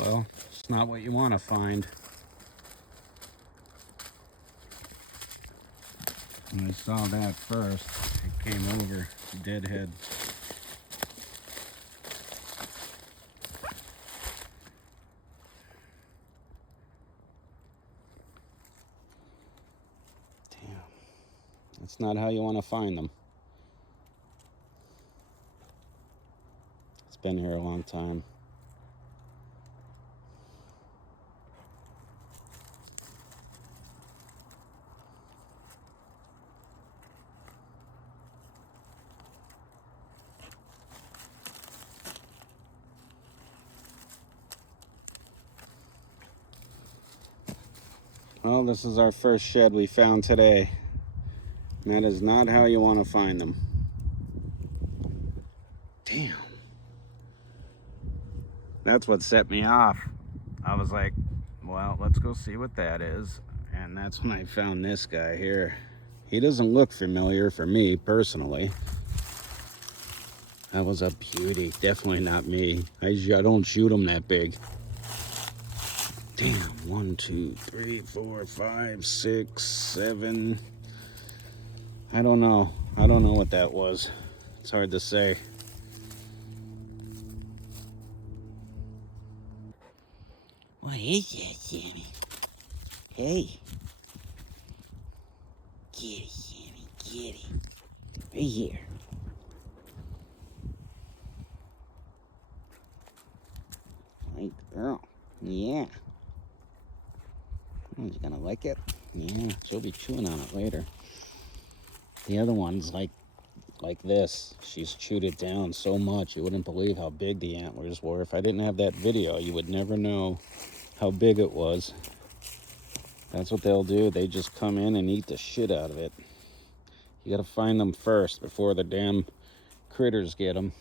Well, it's not what you want to find. When I saw that first, it came over, deadhead. Damn. That's not how you want to find them. It's been here a long time. Well, this is our first shed we found today. And that is not how you want to find them. Damn. That's what set me off. I was like, well, let's go see what that is. And that's when I found this guy here. He doesn't look familiar for me personally. That was a beauty. Definitely not me. I don't shoot them that big. Damn. 1, 2, 3, 4, 5, 6, 7. I don't know. I don't know what that was. It's hard to say. What is that, Sammy? Hey. Get it, Sammy. Get it. Right here. Right girl. Yeah. Oh, you gonna like it? Yeah, she'll be chewing on it later. The other one's like this. She's chewed it down so much you wouldn't believe how big the antlers were. If I didn't have that video, you would never know how big it was. That's what they'll do. They just come in and eat the shit out of it. You gotta find them first before the damn critters get them.